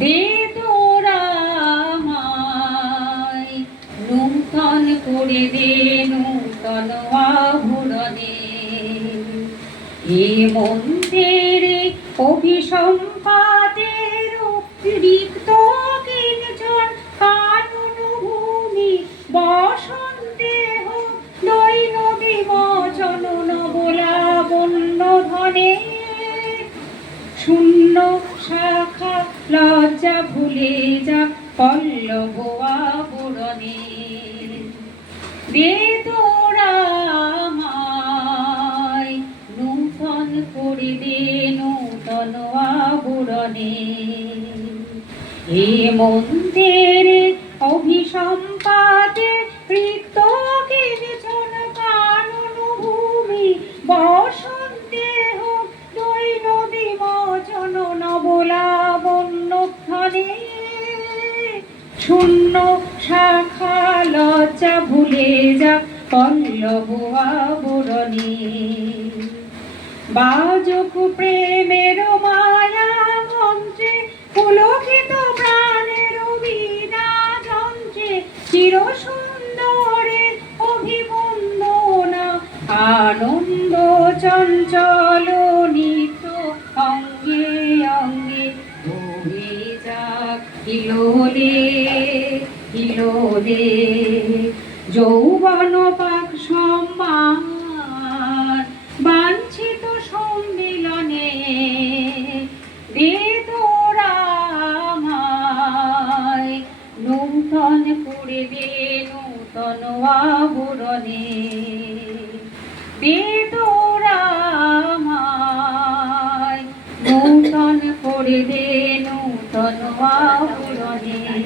দে তোরা আমায় নূতন করে দে নূতন আভরণে এ মন্দির অভিসম্পাদের রিক্ত কিঞ্চন কানন ভূমি বসন্তে হোক দৈন বিমোচন নবলাবণ্য ধনে শূন্য শাখা লজ্জা ভুলে যা পল্লব আবরণে দে তোরা আমায় নূতন করে দে নূতন আবরণে এ মন্দির অভিসম্পাদে রিক্ত কিঞ্চন কানন ভূমি বসন্তে হোক দৈন বিমোচন নবলাবণ্য ধনে শূন্য শাখা লজ্জা ভুলে যা পল্লব আবরণে বাজক প্রেমের মায়া মন্ত্রে পুলকিত প্রাণের বীণা যন্ত্রে চির সুন্দরে অভিবন্দনা আনন্দ চঞ্চল নিত অঙ্গে অঙ্গে বহে যাক হিলোলে হিলোলে যৌবন পাক সম্মান বাঞ্ছিত সম্মিলনে দে তোরা আমায় নূতন করে দে নূতন আবরণে দে তোরা আমায় নূতন করে দে নূতন আবরণে।